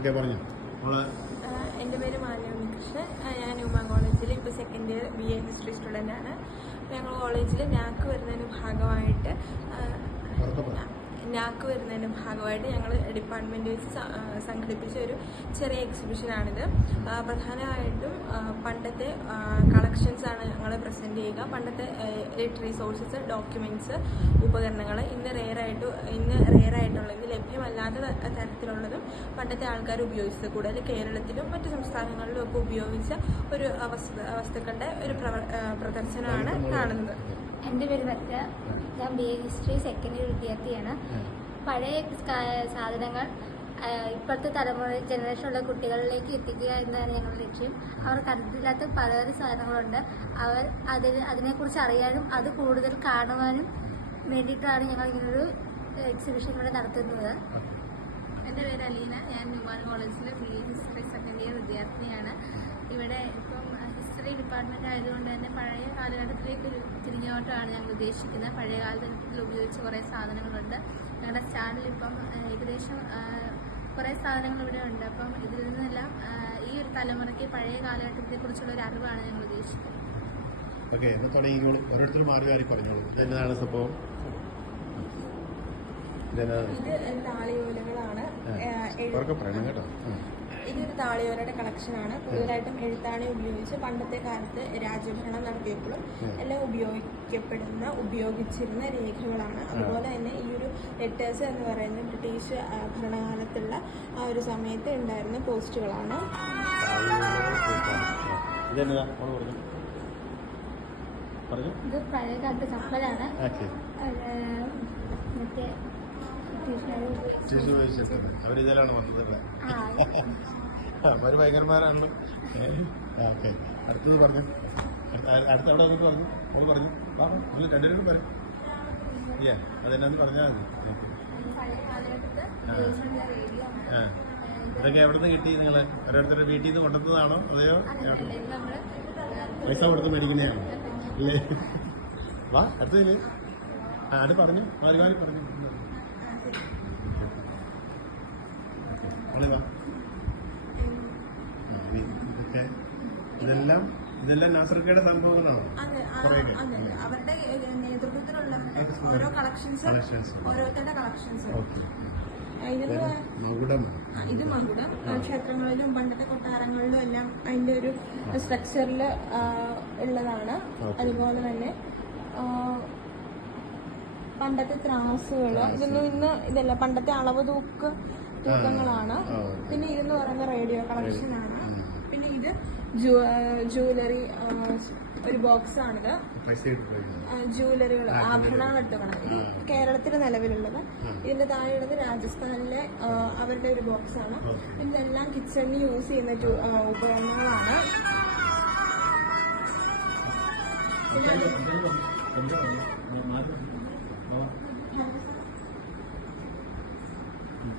Okay പറഞ്ഞു. ആഹ് എന്റെ പേര് മാലി ഉണ്ണികൃഷ്ണൻ. ഞാൻ ഉമ കോളേജിൽ ഇപ്പോൾ second year B A history student ആണ്. ഞങ്ങൾ കോളേജിൽ നാക്ക് വരുന്നതിന് ഭാഗമായിട്ട്. നാക്ക് വരുന്നതിന്റെ ഭാഗമായിട്ട് ഞങ്ങൾ ഡിപ്പാർട്ട്മെന്റ് വെച്ച് സംഘടിപ്പിച്ച ഒരു ചെറിയ എക്സിബിഷനാണിത് പ്രധാനമായിട്ടും പണ്ടത്തെ കളക്ഷൻസ് ആണ് ഞങ്ങൾ പ്രസന്റ് ചെയ്യുക. പണ്ടത്തെ ലിറ്ററി സോഴ്സസ് ഡോക്യുമെന്റ്സ് ഉപകരണങ്ങൾ ഇന്ന് റെയറായിട്ട് ഇന്ന് റെയറായിട്ടുള്ളത് ലഭ്യമല്ലാത്ത തരത്തിലുള്ളതും പണ്ടത്തെ ആൾക്കാർ ഉപയോഗിച്ചത്. കൂടുതൽ കേരളത്തിലും മറ്റു സംസ്ഥാനങ്ങളിലും ഒക്കെ ഉപയോഗിച്ച ഒരു വസ്തു വസ്തുക്കളുടെ ഒരു പ്രവർ പ്രദർശനമാണ് കാണുന്നത്. എന്റെ പേര് ഭദ്ര ഞാൻ B A history second year വിദ്യാർത്ഥിയാണ്. പഴയ സാധനങ്ങൾ ഇപ്പോഴത്തെ തലമുറ ജനറേഷനുള്ള കുട്ടികളിലേക്ക് എത്തിക്കുക എന്നതാണ് ഞങ്ങളുടെ ലക്ഷ്യം. അവർ കണ്ടിട്ടില്ലാത്ത പലതരം സാധനങ്ങളുണ്ട്. അവർ അതിൽ അതിനെക്കുറിച്ച് അറിയാനും അത് കൂടുതൽ കാണുവാനും വേണ്ടിയിട്ടാണ് ഞങ്ങൾ ഇങ്ങനൊരു എക്സിബിഷൻ ഇവിടെ നടത്തുന്നത്. എന്റെ പേര് അലീന. ഞാൻ ന്യൂമാൻ കോളേജിലെ B A history second year history department ആയതുകൊണ്ട് തന്നെ പഴയ കാലഘട്ടത്തിലേക്ക് ഒരു തിരിഞ്ഞോട്ടമാണ് ഞങ്ങൾ ഉദ്ദേശിക്കുന്നത്. പഴയ കാലഘട്ടത്തിൽ ഉപയോഗിച്ച കുറേ സാധനങ്ങളുണ്ട്. ഞങ്ങളുടെ സ്റ്റാൻഡിൽ ഇപ്പം ഏകദേശം കുറേ സാധനങ്ങൾ ഇവിടെ ഉണ്ട്. അപ്പം ഇതിൽ നിന്നെല്ലാം ഈ ഒരു തലമുറയ്ക്ക് പഴയ കാലഘട്ടത്തെക്കുറിച്ചുള്ള ഒരു അറിവാണ് ഞങ്ങൾ ഉദ്ദേശിക്കുന്നത്. ഓക്കെ എന്നാൽ തുടങ്ങിക്കോളൂ ഓരോരുത്തരും മാറി മാറി പറഞ്ഞോളൂ. ഇതെന്നതാണ് സംഭവം. ഇതെന്നാണ് ഇത് താളിയോലകളാണ് കേട്ടോ. ഇതൊരു താളിയോലയുടെ കളക്ഷനാണ് കൂടുതലായിട്ടും എഴുത്താണി ഉപയോഗിച്ച് പണ്ടത്തെ കാലത്ത് രാജഭരണം നടത്തിയപ്പോഴും എല്ലാം ഉപയോഗിക്കപ്പെടുന്ന ഉപയോഗിച്ചിരുന്ന രേഖകളാണ്. അതുപോലെ തന്നെ ഈ ഒരു ലെറ്റേഴ്സ് എന്ന് പറയുന്നത് ബ്രിട്ടീഷ് ഭരണകാലത്തുള്ള ആ ഒരു സമയത്ത് ഉണ്ടായിരുന്ന പോസ്റ്റുകളാണ്. ഇത് പഴയ കാലത്തെ കപ്പലാണ് ടിഷ്യൂ വെച്ചിട്ടുണ്ട് അവരിതിലാണ് വന്നത് അവർ ആ അവർ ഭയങ്കരന്മാരാണല്ലോ. ഓക്കെ. അടുത്തത് പറഞ്ഞു. അടുത്ത അവിടെ വന്നിട്ട് പറഞ്ഞു. മോൾ പറഞ്ഞു. വാ നിങ്ങൾ രണ്ടുപേരും പറയും. അയ്യാ അതെന്നാന്ന് പറഞ്ഞാൽ മതി. ആ ഇതൊക്കെ എവിടെ നിന്ന് കിട്ടി നിങ്ങൾ ഓരോരുത്തരുടെ വീട്ടിൽ നിന്ന് കൊണ്ടുവന്നതാണോ? അതെയോ? പൈസ കൊടുത്ത് മേടിക്കുന്നതാണോ? അല്ലേ വാ അടുത്തതിൽ. ആ അത് പറഞ്ഞു. മാറി മാറി പറഞ്ഞു മോളെ വാ ആ, ഇനി ഇതൊക്കെ ഇതെല്ലാം നാസർക്കയുടെ സംഭവങ്ങളാണ്? അതെ ആ, അതെ അവരുടെ നേതൃത്വത്തിലുള്ള നേതൃത്വത്തിലുള്ളവരുടെ ഓരോ കളക്ഷൻസ് ഓരോരുത്തരുടെ കളക്ഷൻസ് ഓക്കെ. ഇതിൽ മകുടം ആ, ഇത് മകുടം ആ, ക്ഷേത്രങ്ങളിലും പണ്ടത്തെ കൊട്ടാരങ്ങളിലും എല്ലാം അതിന്റെ ഒരു സ്ട്രക്ചറിൽ ഉള്ളതാണ്. Okay. അതുപോലെ തന്നെ ആ, പണ്ടത്തെ ത്രാസുകൾ. ഇതൊന്നും ഇന്ന് ഇതല്ല പണ്ടത്തെ അളവ് തൂക്ക് തൂക്കങ്ങളാണ്. ആ, okay. പിന്നെ ഇതെന്ന് പറയുന്ന റേഡിയോ കളക്ഷൻ ആണ്. ഉം. പിന്നെ ഇത് ജുവലറി ഒരു ബോക്സ് ആണിത്. ജുവലറികൾ ആഭരണങ്ങൾ ഇട്ടുകൾ ഇത് കേരളത്തിൽ നിലവിലുള്ളത്. ഇതിന്റെ താഴെയുള്ളത് രാജസ്ഥാനിലെ അവരുടെ ഒരു ബോക്സ് ആണ്. ഇതെല്ലാം കിച്ചണിൽ യൂസ് ചെയ്യുന്ന ഉപകരണങ്ങളാണ്.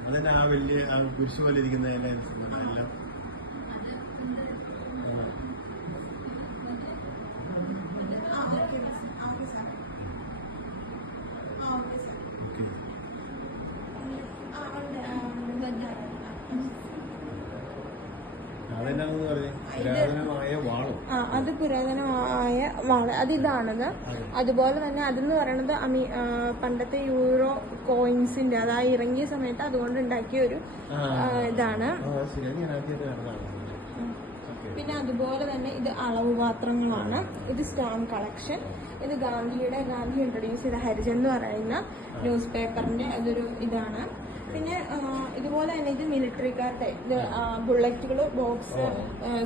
അതന്നെ ആ വലിയ ആ കുരിശ് പോലെ ഇരിക്കുന്ന എല്ലാം അത് പുരാതനമായ വാൾ. അത്. ഇതാണത് അതുപോലെ തന്നെ അതെന്ന് പറയണത് അമി പണ്ടത്തെ യൂറോ കോയിൻസിന്റെ അതായത് ഇറങ്ങിയ സമയത്ത് അതുകൊണ്ട് ഉണ്ടാക്കിയ ഒരു ഇതാണ് ആ ശരി അത് ഞാൻ ആദ്യമായിട്ട് കാണുന്നതാണ് ഓക്കെ പിന്നെ അതുപോലെ തന്നെ ഇത് അളവ് പാത്രങ്ങളാണ്. ഇത് സ്റ്റാമ്പ് കളക്ഷൻ ഇത് ഗാന്ധിയുടെ ഗാന്ധി ഇൻട്രൊഡ്യൂസ് ചെയ്ത ഹരിജൻ എന്ന് പറയുന്ന ന്യൂസ് പേപ്പറിന്റെ അതൊരു ഇതാണ്. പിന്നെ ഇതുപോലെ തന്നെ ഇത് മിലിറ്ററിക്കാരുടെ ഇത് ബുള്ളറ്റുകൾ ബോക്സ്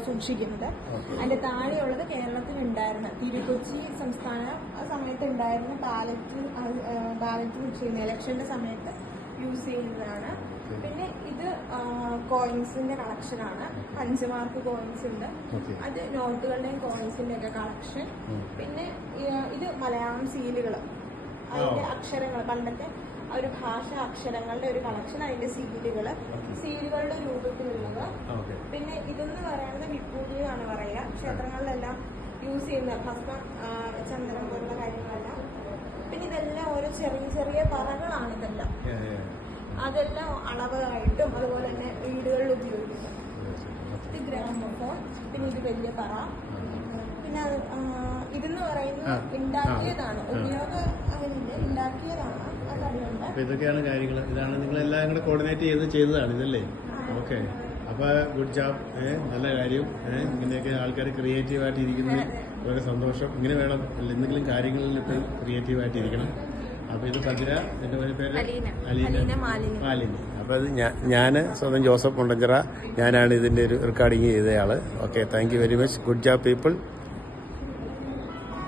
സൂക്ഷിക്കുന്നത്. അതിന്റെ താഴെയുള്ളത് കേരളത്തിൽ ഉണ്ടായിരുന്ന തിരുക്കൊച്ചി സംസ്ഥാന സമയത്ത് ഉണ്ടായിരുന്ന ബാലറ്റ് ബാലറ്റ് സൂക്ഷിക്കുന്ന ചെയ്യുന്ന ഇലക്ഷന്റെ സമയത്ത് യൂസ് ചെയ്യുന്നതാണ്. പിന്നെ ഇത് കോയിൻസിന്റെ കളക്ഷൻ ആണ്. അഞ്ച് മാർക്ക് കോയിൻസ് ഉണ്ട്. അത് നോട്ടുകളുടെയും കോയിൻസിന്റെ ഒക്കെ കളക്ഷൻ പിന്നെ ഇത് മലയാളം സീലുകൾ അതിന്റെ അക്ഷരങ്ങൾ പണ്ടത്തെ ഒരു ഭാഷ അക്ഷരങ്ങളുടെ ഒരു കളക്ഷൻ അതിന്റെ സീലുകൾ സീലുകളുടെ രൂപത്തിലുള്ളത്. പിന്നെ ഇതെന്ന് പറയുന്നത് വിഭൂതി എന്നാണ് പറയുക. ക്ഷേത്രങ്ങളിലെല്ലാം യൂസ് ചെയ്യുന്ന ഭസ്മ ചന്ദ്രം ചന്ദനം പോലുള്ള കാര്യങ്ങളെല്ലാം പിന്നെ ഇതെല്ലാം ഓരോ ചെറിയ ചെറിയ പറകളാണ് ഇതെല്ലാം. അതെല്ലാം അളവായിട്ടും അതുപോലെ തന്നെ വീടുകളിൽ ഉപയോഗിക്കും. ഇത് ഗ്രാമഫോൺ പിന്നെ ഇത് വലിയ പറ. പിന്നെ ഇതെന്ന് പറയുന്നത് ഉണ്ടാക്കിയതാണ്. ഉപയോഗം അങ്ങനെയില്ല ഉണ്ടാക്കിയതാണ് ഇതൊക്കെയാണ് കാര്യങ്ങൾ ഇതാണ് നിങ്ങളെല്ലാം കൂടെ കോർഡിനേറ്റ് ചെയ്ത് ചെയ്തതാണ് ഇതല്ലേ? ഓക്കെ അപ്പോൾ ഗുഡ് ജോബ് നല്ല കാര്യം. ഇങ്ങനെയൊക്കെ ആൾക്കാർ ക്രിയേറ്റീവായിട്ട് ഇരിക്കുന്നത് വളരെ സന്തോഷം. ഇങ്ങനെ വേണം. എന്തെങ്കിലും കാര്യങ്ങളിൽ ഇപ്പോൾ ക്രിയേറ്റീവായിട്ട് ഇരിക്കണം. അപ്പോൾ ഇത് ഭദ്ര എന്റെ ഒരു പേര്? അലീന. മാലിനി. അപ്പോൾ അത് ഞാൻ സ്വന്തം ജോസഫ് മുണ്ടഞ്ചിറ. ഞാനാണ് ഇതിന്റെ ഒരു recording ചെയ്തയാൾ okay thank you very much good job people